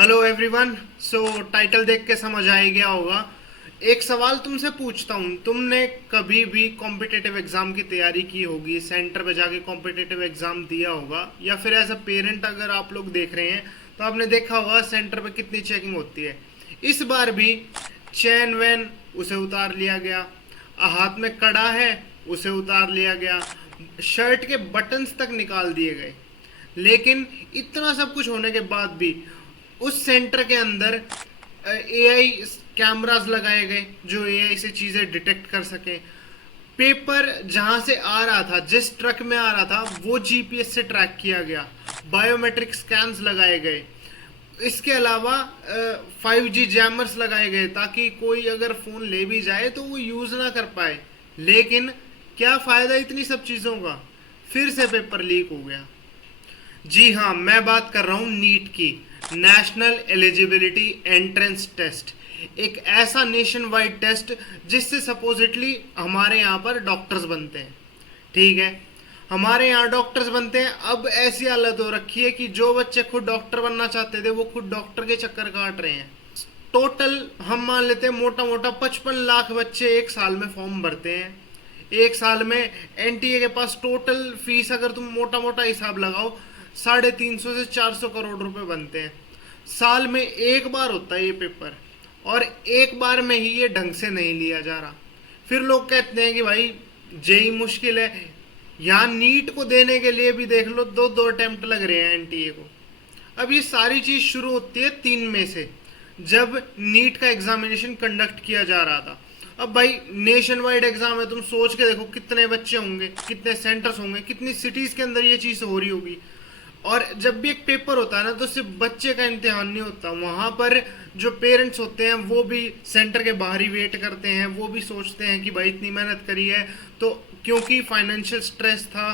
Hello everyone. सो title देख के समझ आ ही गया होगा। एक सवाल तुमसे पूछता हूँ, तुमने कभी भी कॉम्पिटिटिव एग्जाम की तैयारी की होगी, सेंटर पे जाके कॉम्पिटिटिव एग्जाम दिया होगा, या फिर एज अ पेरेंट अगर आप लोग देख रहे हैं तो आपने देखा होगा सेंटर पे कितनी चेकिंग होती है। इस बार भी चैन वैन उसे उतार लिया गया, हाथ में कड़ा है उसे उतार लिया गया, शर्ट के बटन्स तक निकाल दिए गए। लेकिन इतना सब कुछ होने के बाद भी उस सेंटर के अंदर एआई कैमरास लगाए गए जो एआई से चीज़ें डिटेक्ट कर सके। पेपर जहां से आ रहा था, जिस ट्रक में आ रहा था, वो जीपीएस से ट्रैक किया गया। बायोमेट्रिक स्कैन्स लगाए गए। इसके अलावा 5G जैमर्स लगाए गए ताकि कोई अगर फ़ोन ले भी जाए तो वो यूज़ ना कर पाए। लेकिन क्या फ़ायदा इतनी सब चीज़ों का? फिर से पेपर लीक हो गया। जी हाँ, मैं बात कर रहा हूँ नीट की, नेशनल एलिजिबिलिटी एंट्रेंस टेस्ट। एक ऐसा नेशन वाइड टेस्ट जिससे सपोजिटली हमारे यहाँ पर डॉक्टर्स बनते हैं। ठीक है, हमारे यहाँ डॉक्टर्स बनते हैं। अब ऐसी हालत हो रखी है कि जो बच्चे खुद डॉक्टर बनना चाहते थे वो खुद डॉक्टर के चक्कर काट रहे हैं। टोटल हम मान लेते हैं मोटा मोटा 55 लाख बच्चे एक साल में फॉर्म भरते हैं। एक साल में एनटीए के पास टोटल फीस अगर तुम मोटा मोटा हिसाब लगाओ 350 से 400 करोड़ रुपए बनते हैं। साल में एक बार होता है ये पेपर, और एक बार में ही ये ढंग से नहीं लिया जा रहा। फिर लोग कहते हैं कि भाई जेई मुश्किल है। यहाँ नीट को देने के लिए भी देख लो, दो दो अटेम्प्ट लग रहे हैं एनटीए को। अब ये सारी चीज शुरू होती है 3 मई से, जब नीट का एग्जामिनेशन कंडक्ट किया जा रहा था। अब भाई नेशन वाइड एग्जाम है, तुम सोच के देखो कितने बच्चे होंगे, कितने सेंटर्स होंगे, कितनी सिटीज के अंदर ये चीज हो रही होगी। और जब भी एक पेपर होता है ना तो सिर्फ बच्चे का इम्तिहान नहीं होता, वहाँ पर जो पेरेंट्स होते हैं वो भी सेंटर के बाहर ही वेट करते हैं। वो भी सोचते हैं कि भाई इतनी मेहनत करी है तो, क्योंकि फाइनेंशियल स्ट्रेस था,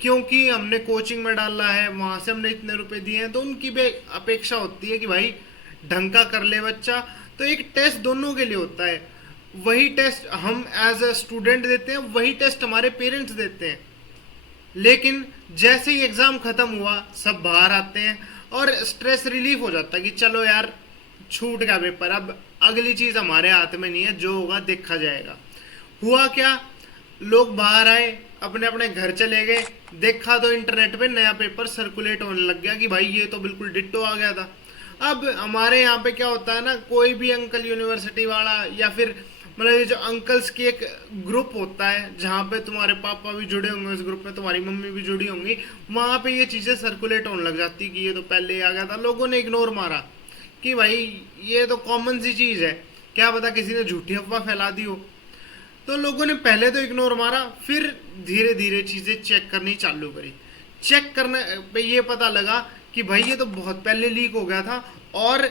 क्योंकि हमने कोचिंग में डाला है, वहाँ से हमने इतने रुपए दिए हैं, तो उनकी भी अपेक्षा होती है कि भाई ढंग का कर ले बच्चा। तो एक टेस्ट दोनों के लिए होता है। वही टेस्ट हम एज अ स्टूडेंट देते हैं, वही टेस्ट हमारे पेरेंट्स देते हैं। लेकिन जैसे ही एग्जाम खत्म हुआ सब बाहर आते हैं और स्ट्रेस रिलीफ हो जाता है कि चलो यार छूट गया पेपर, अब अगली चीज हमारे हाथ में नहीं है, जो होगा देखा जाएगा। हुआ क्या, लोग बाहर आए, अपने अपने घर चले गए। देखा तो इंटरनेट पे नया पेपर सर्कुलेट होने लग गया कि भाई ये तो बिल्कुल डिट्टो आ गया था। अब हमारे यहाँ पे क्या होता है ना, कोई भी अंकल यूनिवर्सिटी वाला या फिर मतलब ये जो अंकल्स की एक ग्रुप होता है जहाँ पे तुम्हारे पापा भी जुड़े होंगे, उस ग्रुप में तुम्हारी मम्मी भी जुड़ी होंगी, वहाँ पे ये चीज़ें सर्कुलेट होने लग जाती कि ये तो पहले ही आ गया था। लोगों ने इग्नोर मारा कि भाई ये तो कॉमन सी चीज़ है, क्या पता किसी ने झूठी अफवाह फैला दी हो। तो लोगों ने पहले तो इग्नोर मारा, फिर धीरे धीरे चीज़ें चेक करनी चालू करी। चेक करने पे ये पता लगा कि भाई ये तो बहुत पहले लीक हो गया था। और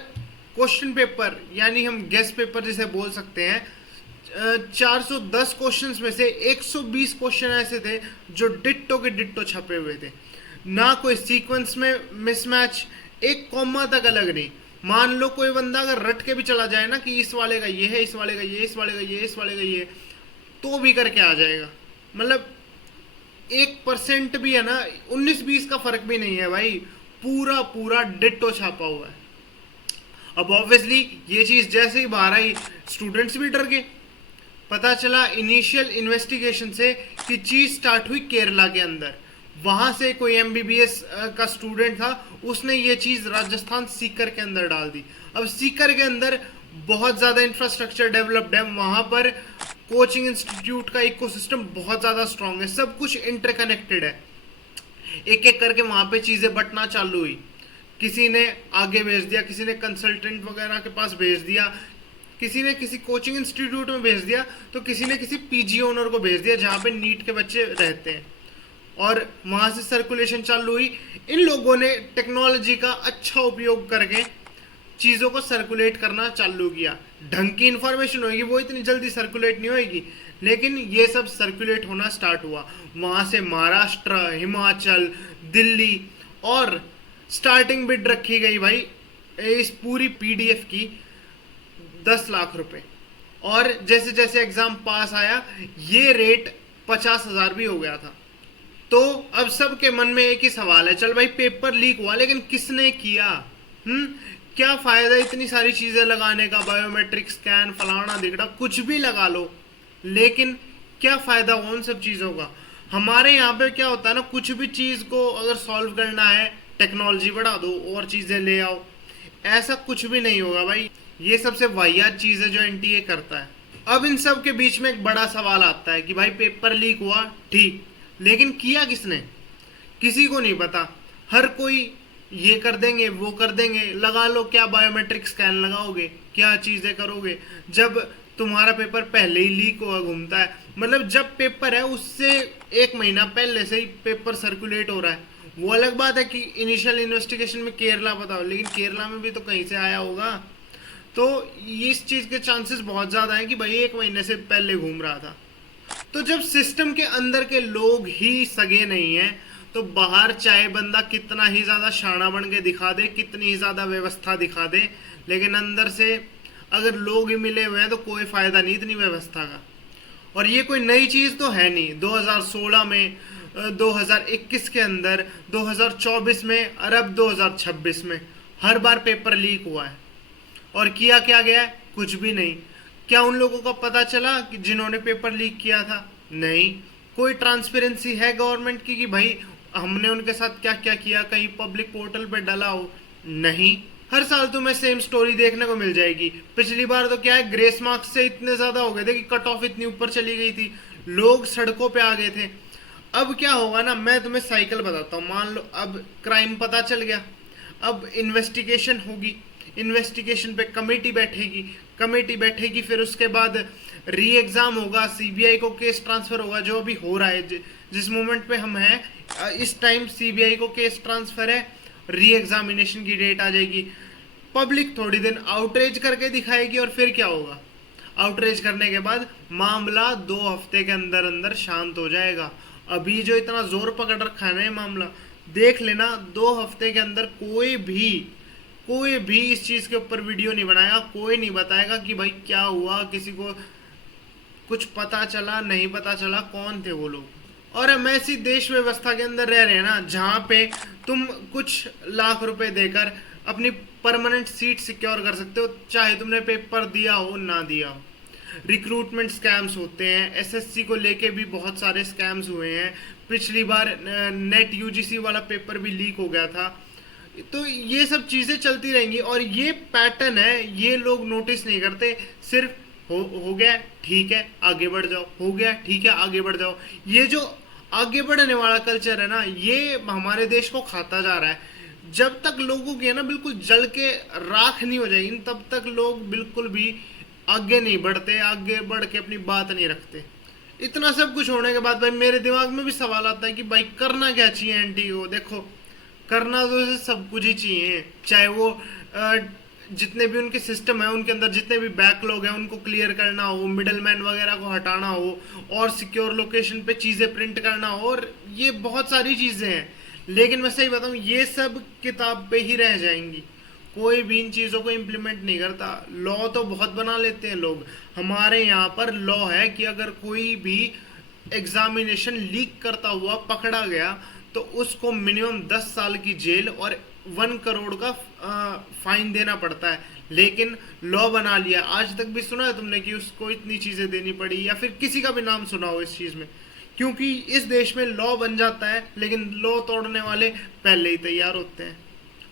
क्वेश्चन पेपर यानी हम गेस पेपर जिसे बोल सकते हैं, 410 क्वेश्चंस में से 120 क्वेश्चन ऐसे थे जो डिट्टो के डिट्टो छपे हुए थे। ना कोई सीक्वेंस में मिसमैच, एक कॉमा तक अलग नहीं। मान लो कोई बंदा अगर रट के भी चला जाए ना कि इस वाले का ये है, इस वाले का ये, इस वाले का ये, इस वाले का ये, तो भी करके आ जाएगा। मतलब 1% भी है ना, 19-20 का फर्क भी नहीं है भाई, पूरा पूरा डिट्टो छापा हुआ है। अब ऑब्वियसली ये चीज जैसे ही बाहर आई स्टूडेंट्स भी डर गए। पता चला इनिशियल इन्वेस्टिगेशन से कि चीज स्टार्ट हुई केरला के अंदर। वहां से कोई एमबीबीएस का स्टूडेंट था, उसने ये चीज राजस्थान सीकर के अंदर डाल दी। अब सीकर के अंदर बहुत ज्यादा इंफ्रास्ट्रक्चर डेवलप्ड है, वहां पर कोचिंग इंस्टीट्यूट का इकोसिस्टम बहुत ज्यादा स्ट्रांग है, सब कुछ इंटरकनेक्टेड है। एक एक करके वहां पे चीजें बटना चालू हुई। किसी ने आगे भेज दिया, किसी ने कंसल्टेंट वगैरह के पास भेज दिया, किसी ने किसी कोचिंग इंस्टीट्यूट में भेज दिया, तो किसी ने किसी पीजी ओनर को भेज दिया जहाँ पे नीट के बच्चे रहते हैं। और वहाँ से सर्कुलेशन चालू हुई। इन लोगों ने टेक्नोलॉजी का अच्छा उपयोग करके चीज़ों को सर्कुलेट करना चालू किया। ढंग की इन्फॉर्मेशन होगी वो इतनी जल्दी सर्कुलेट नहीं होगी, लेकिन ये सब सर्कुलेट होना स्टार्ट हुआ। वहाँ से महाराष्ट्र, हिमाचल, दिल्ली, और स्टार्टिंग बिड रखी गई भाई इस पूरी पीडीएफ की 10 लाख रुपए। और जैसे जैसे एग्जाम पास आया ये रेट 50,000 भी हो गया था। तो अब सबके मन में एक ही सवाल है, चल भाई पेपर लीक हुआ लेकिन किसने किया? क्या फायदा इतनी सारी चीजें लगाने का, बायोमेट्रिक स्कैन फलाना दिखड़ा कुछ भी लगा लो, लेकिन क्या फायदा उन सब चीजों का। हमारे यहाँ पे क्या होता है ना, कुछ भी चीज को अगर सॉल्व करना है, टेक्नोलॉजी बढ़ा दो और चीजें ले आओ, ऐसा कुछ भी नहीं होगा भाई। ये सबसे वाहियात चीज है जो एनटीए करता है। अब इन सब के बीच में एक बड़ा सवाल आता है कि भाई पेपर लीक हुआ ठीक, लेकिन किया किसने, किसी को नहीं पता। हर कोई ये कर देंगे वो कर देंगे, लगा लो क्या बायोमेट्रिक स्कैन लगाओगे, क्या चीजें करोगे, जब तुम्हारा पेपर पहले ही लीक हुआ घूमता है। मतलब जब पेपर है उससे एक महीना पहले से ही पेपर सर्कुलेट हो रहा है। वो अलग बात है कि इनिशियल इन्वेस्टिगेशन में केरला बताओ, लेकिन केरला में भी तो कहीं से आया होगा। तो इस चीज के चांसेस बहुत ज्यादा हैं कि भाई एक महीने से पहले घूम रहा था। तो जब सिस्टम के अंदर के लोग ही सगे नहीं हैं, तो बाहर चाहे बंदा कितना ही ज्यादा शाना बन के दिखा दे, कितनी ही ज्यादा व्यवस्था दिखा दे, लेकिन अंदर से अगर लोग ही मिले हुए हैं तो कोई फायदा नहीं इतनी व्यवस्था का। और ये कोई नई चीज तो है नहीं, 2016 में, 2021 के अंदर, 2024 में और अब 2026 में हर बार पेपर लीक हुआ है। और किया क्या गया है, कुछ भी नहीं। क्या उन लोगों को पता चला कि जिन्होंने पेपर लीक किया था? नहीं। कोई ट्रांसपेरेंसी है गवर्नमेंट की कि भाई हमने उनके साथ क्या क्या किया, कहीं पब्लिक पोर्टल पे डाला हो? नहीं। हर साल तुम्हें सेम स्टोरी देखने को मिल जाएगी। पिछली बार तो क्या है, ग्रेस मार्क्स से इतने ज्यादा हो गए थे कि कट ऑफ इतनी ऊपर चली गई थी, लोग सड़कों पे आ गए थे। अब क्या होगा ना, मैं तुम्हें साइकिल बताता हूँ। मान लो अब क्राइम पता चल गया, अब इन्वेस्टिगेशन होगी, इन्वेस्टिगेशन पे कमेटी बैठेगी, कमेटी बैठेगी, फिर उसके बाद री एग्जाम होगा, सीबीआई को केस ट्रांसफर होगा, जो अभी हो रहा है। जिस मोमेंट पे हम हैं इस टाइम सीबीआई को केस ट्रांसफर है, री एग्जामिनेशन की डेट आ जाएगी। पब्लिक थोड़ी दिन आउटरीच करके दिखाएगी और फिर क्या होगा, आउटरीच करने के बाद मामला 2 हफ्ते के अंदर अंदर शांत हो जाएगा। अभी जो इतना जोर पकड़ रखा है ना ये मामला, देख लेना 2 हफ्ते के अंदर कोई भी इस चीज के ऊपर वीडियो नहीं बनाएगा, कोई नहीं बताएगा कि भाई क्या हुआ, किसी को कुछ पता चला नहीं पता चला, कौन थे वो लोग। और हम ऐसी देश व्यवस्था के अंदर रह रहे हैं ना, जहाँ पे तुम कुछ लाख रुपए देकर अपनी परमानेंट सीट सिक्योर कर सकते हो, चाहे तुमने पेपर दिया हो ना दिया हो। रिक्रूटमेंट स्कैम्स होते हैं, एसएससी को लेके भी बहुत सारे स्कैम्स हुए हैं। पिछली बार नेट यूजीसी वाला पेपर भी लीक हो गया था। तो ये सब चीजें चलती रहेंगी और ये पैटर्न है, ये लोग नोटिस नहीं करते। सिर्फ हो गया ठीक है आगे बढ़ जाओ, हो गया ठीक है आगे बढ़ जाओ। ये जो आगे बढ़ने वाला कल्चर है ना, ये हमारे देश को खाता जा रहा है। जब तक लोगों की है ना बिल्कुल जल के राख नहीं हो जाएगी, तब तक लोग बिल्कुल भी आगे नहीं बढ़ते, आगे बढ़ के अपनी बात नहीं रखते। इतना सब कुछ होने के बाद भाई मेरे दिमाग में भी सवाल आता है कि भाई करना क्या चाहिए एनटी को। देखो करना तो इसे सब कुछ ही चाहिए, चाहे वो जितने भी उनके सिस्टम है उनके अंदर जितने भी बैकलॉग है उनको क्लियर करना हो, मिडलमैन वगैरह को हटाना हो, और सिक्योर लोकेशन पे चीज़ें प्रिंट करना हो, और ये बहुत सारी चीज़ें हैं। लेकिन मैं सही बताऊँ ये सब किताब पे ही रह जाएंगी, कोई भी इन चीज़ों को इम्प्लीमेंट नहीं करता। लॉ तो बहुत बना लेते हैं लोग। हमारे यहाँ पर लॉ है कि अगर कोई भी एग्जामिनेशन लीक करता हुआ पकड़ा गया तो उसको मिनिमम 10 साल की जेल और 1 करोड़ का फाइन देना पड़ता है। लेकिन लॉ बना लिया, आज तक भी सुना है तुमने कि उसको इतनी चीजें देनी पड़ी, या फिर किसी का भी नाम सुना हो इस चीज में? क्योंकि इस देश में लॉ बन जाता है लेकिन लॉ तोड़ने वाले पहले ही तैयार होते हैं।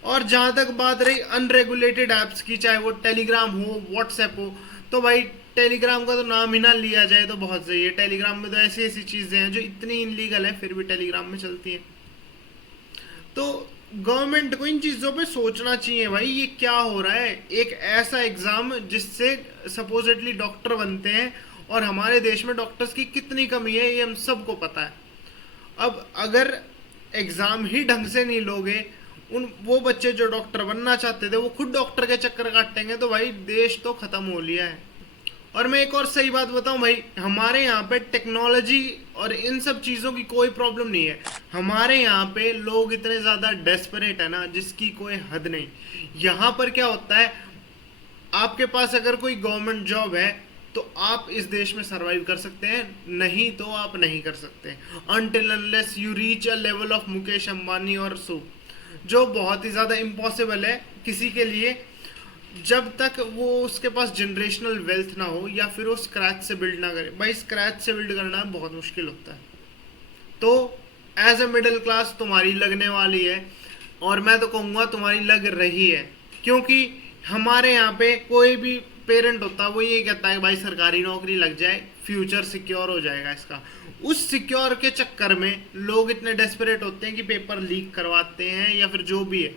और जहां तक बात रही अनरेगुलेटेड ऐप्स की, चाहे वो टेलीग्राम हो व्हाट्सएप हो, तो भाई टेलीग्राम का तो नाम ही ना लिया जाए तो बहुत सही है। टेलीग्राम में तो ऐसी ऐसी चीजें हैं जो इतनी इनलीगल है फिर भी टेलीग्राम में चलती हैं। तो गवर्नमेंट को इन चीजों पे सोचना चाहिए भाई, ये क्या हो रहा है। एक ऐसा एग्जाम जिससे सपोजिटली डॉक्टर बनते हैं, और हमारे देश में डॉक्टर्स की कितनी कमी है ये हम सबको पता है। अब अगर एग्जाम ही ढंग से नहीं लोगे, वो बच्चे जो डॉक्टर बनना चाहते थे वो खुद डॉक्टर के चक्कर काटेंगे, तो भाई देश तो खत्म हो लिया है। और मैं एक और सही बात बताऊं भाई, हमारे यहाँ पे टेक्नोलॉजी और इन सब चीज़ों की कोई प्रॉब्लम नहीं है। हमारे यहाँ पे लोग इतने ज़्यादा डेस्परेट है ना जिसकी कोई हद नहीं। यहाँ पर क्या होता है, आपके पास अगर कोई गवर्नमेंट जॉब है तो आप इस देश में सरवाइव कर सकते हैं, नहीं तो आप नहीं कर सकते until unless you reach a level of Mukesh Ambani और सो, जो बहुत ही ज़्यादा इम्पॉसिबल है किसी के लिए जब तक वो उसके पास जनरेशनल वेल्थ ना हो या फिर वो स्क्रैच से बिल्ड ना करे। भाई स्क्रैच से बिल्ड करना बहुत मुश्किल होता है। तो एज अ मिडिल क्लास तुम्हारी लगने वाली है, और मैं तो कहूँगा तुम्हारी लग रही है, क्योंकि हमारे यहाँ पे कोई भी पेरेंट होता है वो ये कहता है भाई सरकारी नौकरी लग जाए, फ्यूचर सिक्योर हो जाएगा इसका। उस सिक्योर के चक्कर में लोग इतने डेस्परेट होते हैं कि पेपर लीक करवाते हैं या फिर जो भी है।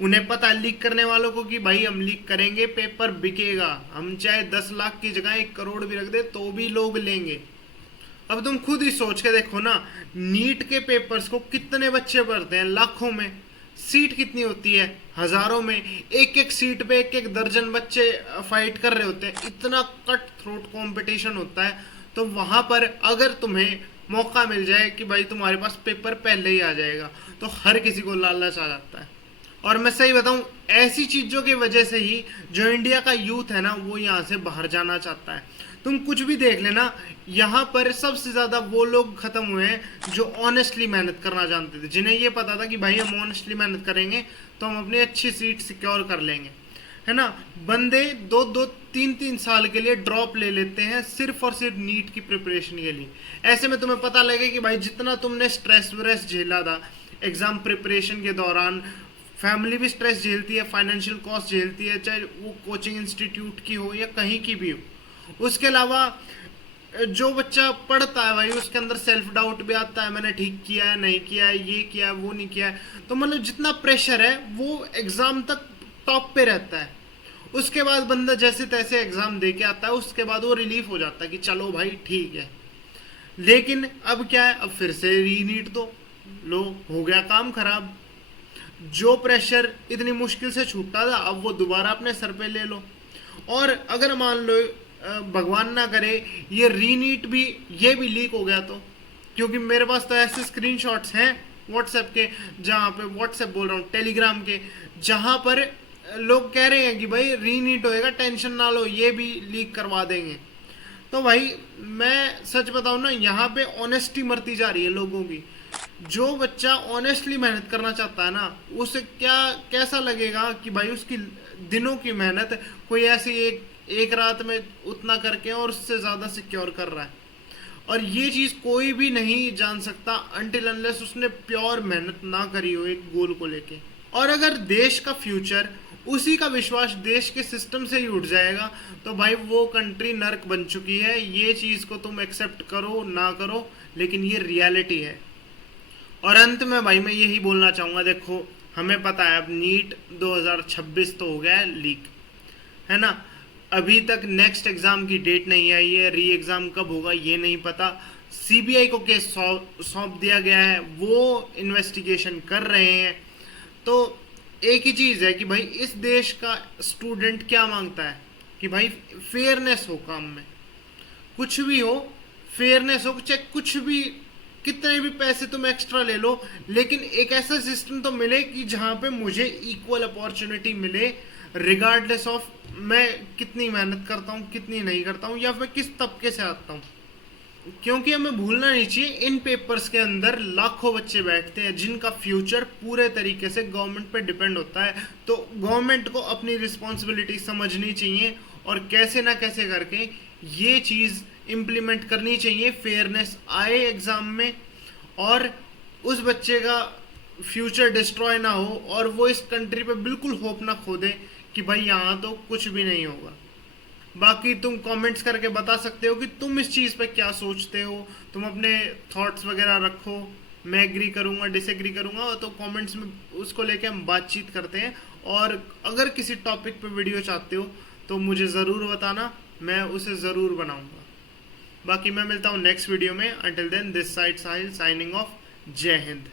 उन्हें पता है लीक करने वालों को कि भाई हम लीक करेंगे, पेपर बिकेगा, हम चाहे 10 लाख की जगह 1 करोड़ भी रख दे तो भी लोग लेंगे। अब तुम खुद ही सोच के देखो ना, नीट के पेपर्स को कितने बच्चे पढ़ते हैं, लाखों में। सीट कितनी होती है, हजारों में। एक एक सीट पे एक एक दर्जन बच्चे फाइट कर रहे होते हैं, इतना कट थ्रोट कंपटीशन होता है। तो वहां पर अगर तुम्हें मौका मिल जाए कि भाई तुम्हारे पास पेपर पहले ही आ जाएगा, तो हर किसी को लालच आ जाता है। और मैं सही बताऊं, ऐसी चीजों की वजह से ही जो इंडिया का यूथ है ना, वो यहाँ से बाहर जाना चाहता है। तुम कुछ भी देख लेना, यहाँ पर सबसे ज्यादा वो लोग खत्म हुए हैं जो ऑनेस्टली मेहनत करना जानते थे, जिन्हें ये पता था कि भाई हम ऑनेस्टली मेहनत करेंगे तो हम अपनी अच्छी सीट सिक्योर कर लेंगे, है ना। बंदे 2-3 साल के लिए ड्रॉप ले लेते हैं सिर्फ और सिर्फ नीट की प्रिपरेशन के लिए। ऐसे में तुम्हें पता लगे कि भाई जितना तुमने स्ट्रेस व्रेस झेला था एग्जाम प्रिपरेशन के दौरान, फैमिली भी स्ट्रेस झेलती है, फाइनेंशियल कॉस्ट झेलती है, चाहे वो कोचिंग इंस्टीट्यूट की हो या कहीं की भी हो। उसके अलावा जो बच्चा पढ़ता है भाई, उसके अंदर सेल्फ डाउट भी आता है, मैंने ठीक किया है नहीं किया है, ये किया है वो नहीं किया है। तो मतलब जितना प्रेशर है वो एग्जाम तक टॉप पे रहता है। उसके बाद बंदा जैसे तैसे एग्जाम दे के आता है, उसके बाद वो रिलीफ हो जाता है कि चलो भाई ठीक है। लेकिन अब क्या है, अब फिर से रीनीट दो, लो हो गया काम खराब। जो प्रेशर इतनी मुश्किल से छूटता था, अब वो दोबारा अपने सर पे ले लो। और अगर मान लो भगवान ना करे ये रीनीट भी, ये भी लीक हो गया तो, क्योंकि मेरे पास तो ऐसे स्क्रीनशॉट्स हैं व्हाट्सएप के, जहाँ पे व्हाट्सएप बोल रहा हूँ टेलीग्राम के, जहाँ पर लोग कह रहे हैं कि भाई रीनीट होएगा, टेंशन ना लो, ये भी लीक करवा देंगे। तो भाई मैं सच बताऊँ ना, यहाँ पे ऑनेस्टी मरती जा रही है लोगों की। जो बच्चा ऑनेस्टली मेहनत करना चाहता है ना, उसे क्या कैसा लगेगा कि भाई उसकी दिनों की मेहनत कोई ऐसी एक रात में उतना करके और उससे ज़्यादा सिक्योर कर रहा है। और ये चीज़ कोई भी नहीं जान सकता अनटिल अनलेस उसने प्योर मेहनत ना करी हो एक गोल को लेके। और अगर देश का फ्यूचर उसी का विश्वास देश के सिस्टम से ही उठ जाएगा, तो भाई वो कंट्री नर्क बन चुकी है। ये चीज़ को तुम एक्सेप्ट करो ना करो, लेकिन ये रियलिटी है। और अंत में भाई मैं यही बोलना चाहूँगा, देखो हमें पता है अब नीट 2026 तो हो गया है लीक, है ना। अभी तक नेक्स्ट एग्ज़ाम की डेट नहीं आई है, री एग्ज़ाम कब होगा ये नहीं पता। सीबीआई को केस सौंप दिया गया है, वो इन्वेस्टिगेशन कर रहे हैं। तो एक ही चीज़ है कि भाई इस देश का स्टूडेंट क्या मांगता है कि भाई फेयरनेस हो काम में, कुछ भी हो फेयरनेस हो, चाहे कुछ भी कितने भी पैसे तुम एक्स्ट्रा ले लो, लेकिन एक ऐसा सिस्टम तो मिले कि जहाँ पे मुझे इक्वल अपॉर्चुनिटी मिले, रिगार्डलेस ऑफ मैं कितनी मेहनत करता हूँ कितनी नहीं करता हूँ या फिर किस तबके से आता हूँ। क्योंकि हमें भूलना नहीं चाहिए, इन पेपर्स के अंदर लाखों बच्चे बैठते हैं जिनका फ्यूचर पूरे तरीके से गवर्नमेंट पे डिपेंड होता है। तो गवर्नमेंट को अपनी रिस्पॉन्सिबिलिटी समझनी चाहिए और कैसे ना कैसे करके ये चीज़ इम्प्लीमेंट करनी चाहिए, फेयरनेस आए एग्ज़ाम में और उस बच्चे का फ्यूचर डिस्ट्रॉय ना हो और वो इस कंट्री पे बिल्कुल होप ना खो दे कि भाई यहाँ तो कुछ भी नहीं होगा। बाकी तुम कमेंट्स करके बता सकते हो कि तुम इस चीज़ पे क्या सोचते हो, तुम अपने थॉट्स वगैरह रखो, मैं एग्री करूँगा डिसएग्री करूँगा, तो कमेंट्स में उसको लेके हम बातचीत करते हैं। और अगर किसी टॉपिक पे वीडियो चाहते हो तो मुझे ज़रूर बताना, मैं उसे ज़रूर बनाऊँगा। बाकी मैं मिलता हूँ नेक्स्ट वीडियो में, until then this side Sahil signing off, जय हिंद।